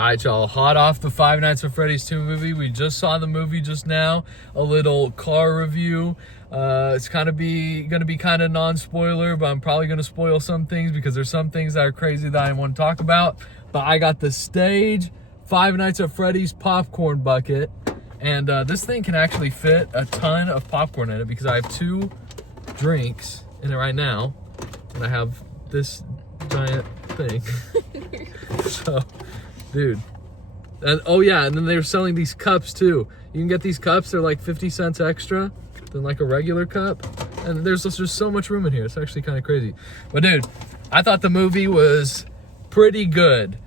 All right, y'all, hot off the Five Nights at Freddy's 2 movie. We just saw the movie just now. A little car review. It's gonna be kind of non-spoiler, but I'm probably gonna spoil some things because there's some things that are crazy that I want to talk about. But I got the Stage Five Nights at Freddy's popcorn bucket, and this thing can actually fit a ton of popcorn in it because I have 2 drinks in it right now, and I have this giant thing. So, dude. And oh yeah, and then they're selling these cups too. You can get these cups, they're like 50 cents extra than like a regular cup. And there's just so much room in here. It's actually kind of crazy. But dude, I thought the movie was pretty good.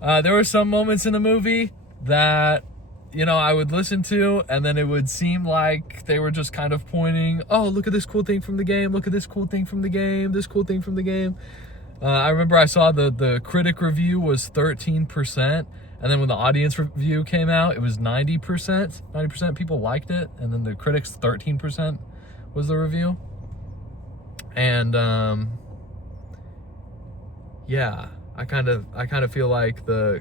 There were some moments in the movie that, you know, I would listen to, and then it would seem like they were just kind of pointing, oh, look at this cool thing from the game, look at this cool thing from the game, this cool thing from the game. I remember I saw the critic review was 13%, and then when the audience review came out, it was 90%. 90% people liked it, and then the critics 13% was the review. And yeah, I kind of feel like the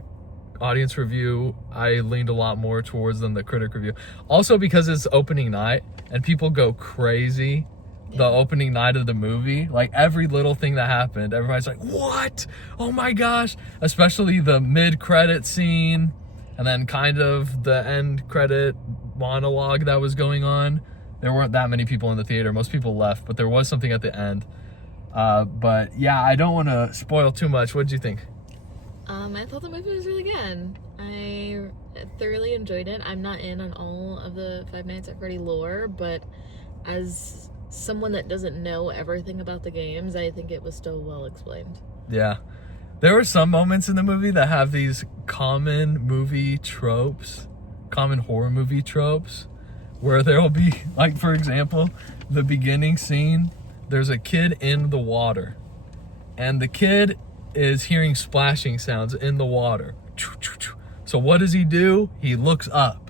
audience review I leaned a lot more towards than the critic review. Also because it's opening night and people go crazy the opening night of the movie. Like every little thing that happened, everybody's like, what? Oh my gosh. Especially the mid-credit scene and then kind of the end credit monologue that was going on. There weren't that many people in the theater. Most people left, but there was something at the end. But yeah, I don't want to spoil too much. What did you think? I thought the movie was really good. I thoroughly enjoyed it. I'm not in on all of the Five Nights at Freddy lore, but as someone that doesn't know everything about the games, I think it was still well explained. Yeah. There were some moments in the movie that have these common movie tropes, common horror movie tropes, where there will be, like, for example, the beginning scene, there's a kid in the water, and the kid is hearing splashing sounds in the water. So what does he do? He looks up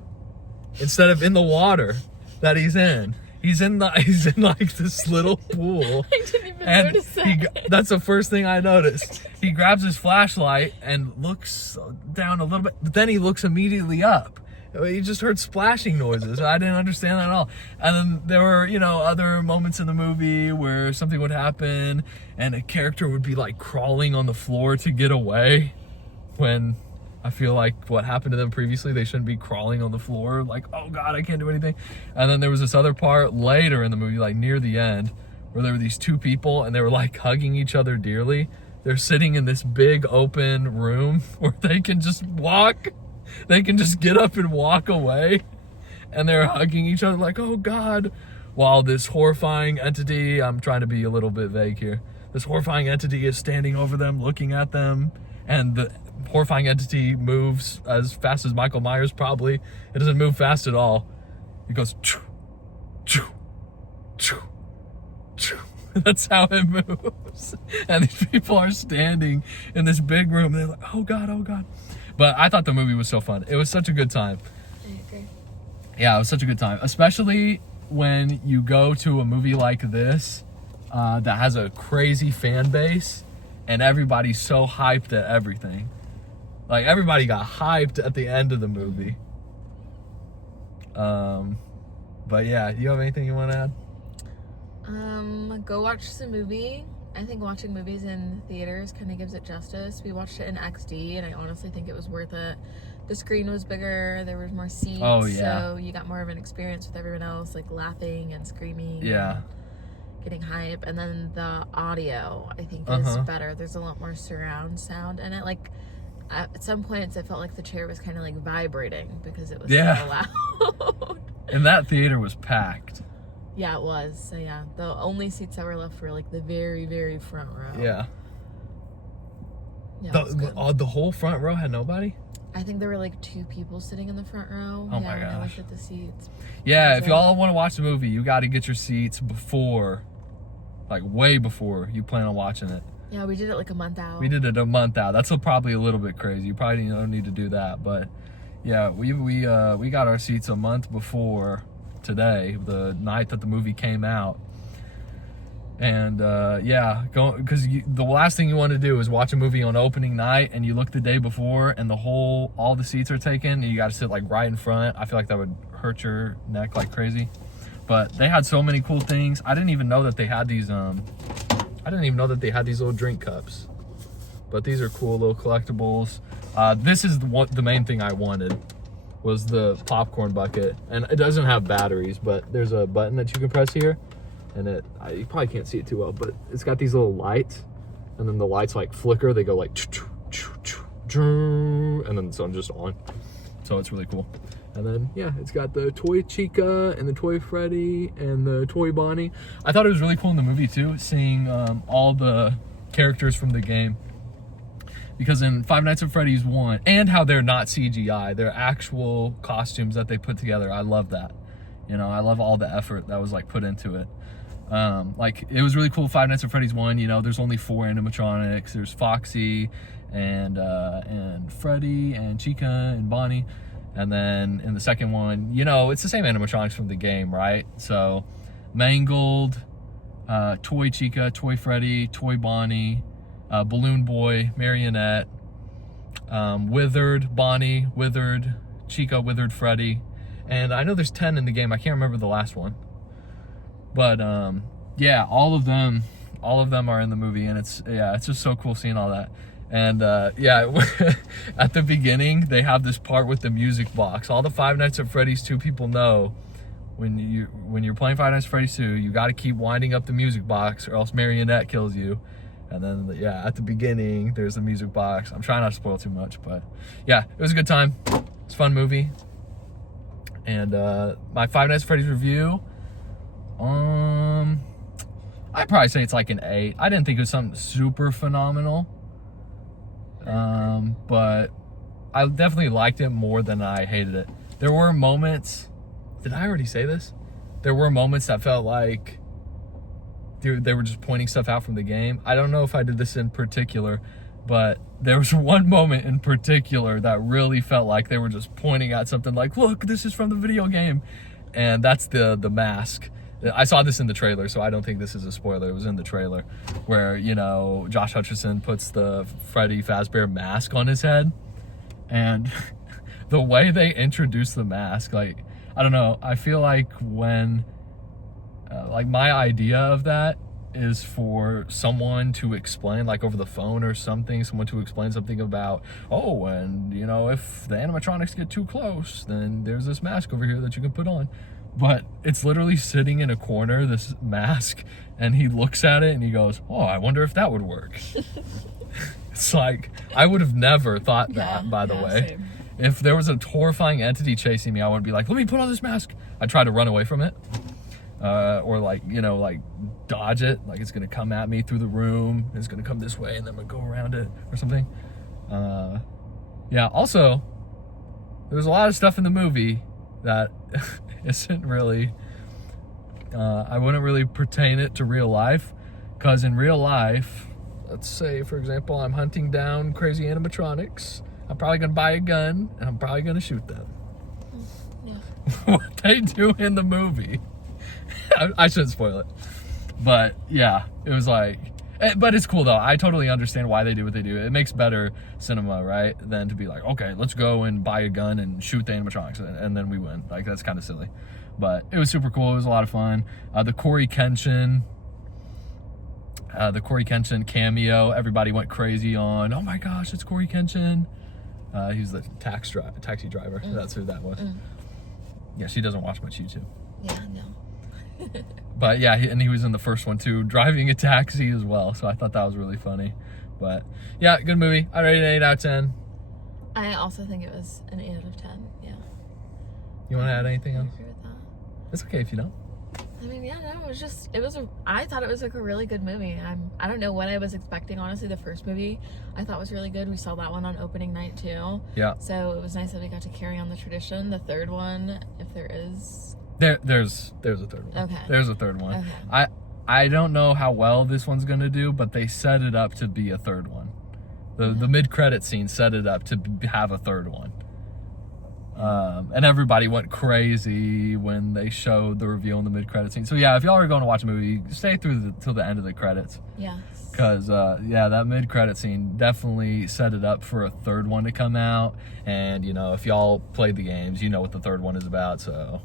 instead of in the water that he's in. He's in like this little pool. I didn't even notice that. That's the first thing I noticed. He grabs his flashlight and looks down a little bit, but then he looks immediately up. He just heard splashing noises. I didn't understand that at all. And then there were, you know, other moments in the movie where something would happen and a character would be like crawling on the floor to get away, when I feel like what happened to them previously, they shouldn't be crawling on the floor like, oh God, I can't do anything. And then there was this other part later in the movie, like near the end, where there were these 2 people and they were like hugging each other dearly. They're sitting in this big open room where they can just walk. They can just get up and walk away. And they're hugging each other like, oh God. While this horrifying entity, I'm trying to be a little bit vague here, this horrifying entity is standing over them, looking at them. And the horrifying entity moves as fast as Michael Myers probably. It doesn't move fast at all. It goes choo, choo, choo, choo. That's how it moves. And these people are standing in this big room. They're like, oh God, oh God. But I thought the movie was so fun. It was such a good time. I agree. Yeah, it was such a good time. Especially when you go to a movie like this that has a crazy fan base and everybody's so hyped at everything. Like, everybody got hyped at the end of the movie. But yeah, do you have anything you want to add? Go watch the movie. I think watching movies in theaters kind of gives it justice. We watched it in XD, and I honestly think it was worth it. The screen was bigger, there was more seats, so you got more of an experience with everyone else, like laughing and screaming. Yeah. And getting hype. And then the audio, I think, is better. There's a lot more surround sound in it. Like, at some points, I felt like the chair was kind of like vibrating because it was so loud. And that theater was packed. Yeah, it was. So yeah, the only seats that were left were like the very, very front row. Yeah. Yeah, the whole front row had nobody? I think there were like 2 people sitting in the front row. Oh my gosh. When I looked at the seats. Yeah, if y'all want to watch the movie, you got to get your seats before, like way before you plan on watching it. Yeah, we did it like a month out. We did it a month out. That's probably a little bit crazy. You probably don't need to do that, but yeah, we got our seats a month before today, the night that the movie came out. And yeah, go, because the last thing you want to do is watch a movie on opening night and you look the day before and all the seats are taken and you got to sit like right in front. I feel like that would hurt your neck like crazy. But they had so many cool things. I didn't even know that they had these little drink cups. But these are cool little collectibles. This is the main thing I wanted, was the popcorn bucket. And it doesn't have batteries, but there's a button that you can press here. And you probably can't see it too well, but it's got these little lights. And then the lights like flicker. They go like, and then so I'm just on. So it's really cool. And then, yeah, it's got the toy Chica and the toy Freddy and the toy Bonnie. I thought it was really cool in the movie, too, seeing all the characters from the game. Because in Five Nights at Freddy's 1, and how they're not CGI, they're actual costumes that they put together. I love that. You know, I love all the effort that was, like, put into it. Like, it was really cool. Five Nights at Freddy's 1, you know, there's only 4 animatronics. There's Foxy and Freddy and Chica and Bonnie. And then in the second one, you know, it's the same animatronics from the game, right? So, Mangled, Toy Chica, Toy Freddy, Toy Bonnie, Balloon Boy, Marionette, Withered Bonnie, Withered Chica, Withered Freddy. And I know there's 10 in the game. I can't remember the last one. But, yeah, all of them are in the movie. And it's just so cool seeing all that. And yeah, at the beginning, they have this part with the music box. All the Five Nights at Freddy's 2 people know when you're playing Five Nights at Freddy's 2, you got to keep winding up the music box or else Marionette kills you. And then, yeah, at the beginning, there's the music box. I'm trying not to spoil too much, but yeah, it was a good time. It's a fun movie. And my Five Nights at Freddy's review, I'd probably say it's like an 8. I didn't think it was something super phenomenal. But I definitely liked it more than I hated it. There were moments, did I already say this? There were moments that felt like, dude, they were just pointing stuff out from the game. I don't know if I did this in particular, but there was one moment in particular that really felt like they were just pointing at something like, look, this is from the video game. And that's the mask. I saw this in the trailer, so I don't think this is a spoiler. It was in the trailer where, you know, Josh Hutcherson puts the Freddy Fazbear mask on his head. And the way they introduce the mask, like, I don't know. I feel like when, like, my idea of that is for someone to explain, like over the phone or something, someone to explain something about, oh, and, you know, if the animatronics get too close, then there's this mask over here that you can put on. But it's literally sitting in a corner, this mask, and he looks at it and he goes, oh, I wonder if that would work. It's like, I would have never thought that, by the way. Same. If there was a horrifying entity chasing me, I would be like, let me put on this mask. I'd try to run away from it. Or like, you know, like dodge it. Like it's going to come at me through the room. It's going to come this way and then I'm going to go around it or something. Yeah, also, there's a lot of stuff in the movie that isn't really, I wouldn't really pertain it to real life, because in real life, let's say, for example, I'm hunting down crazy animatronics. I'm probably going to buy a gun, and I'm probably going to shoot them. Yeah. What they do in the movie. I shouldn't spoil it. But, yeah, it was like, but it's cool, though. I totally understand why they do what they do. It makes better cinema, right, than to be like, okay, let's go and buy a gun and shoot the animatronics, and then we win. Like, that's kind of silly. But it was super cool. It was a lot of fun. The Corey Kenshin cameo, everybody went crazy on, oh my gosh, it's Corey Kenshin. He was the taxi driver. That's who that was. Yeah, she doesn't watch much YouTube. Yeah, no. But yeah, he was in the first one too, driving a taxi as well. So I thought that was really funny. But yeah, good movie. I rated it an 8 out of 10. I also think it was an 8 out of 10. Yeah. You want to add anything else? I agree with that. It's okay if you don't. I mean, yeah, no, I thought it was like a really good movie. I don't know what I was expecting, honestly. The first movie I thought was really good. We saw that one on opening night too. Yeah. So it was nice that we got to carry on the tradition. The third one, if there is. There's a third one. Okay. There's a third one. Okay. I don't know how well this one's gonna do, but they set it up to be a third one. The mid-credit scene set it up to have a third one. And everybody went crazy when they showed the reveal in the mid-credit scene. So yeah, if y'all are going to watch a movie, stay through till the end of the credits. Yes. Because yeah, that mid-credit scene definitely set it up for a third one to come out. And you know, if y'all played the games, you know what the third one is about. So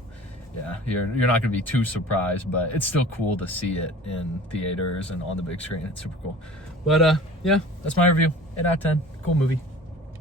yeah, you're not gonna be too surprised, but it's still cool to see it in theaters and on the big screen. It's super cool. But yeah, that's my review. 8 out of 10. Cool movie.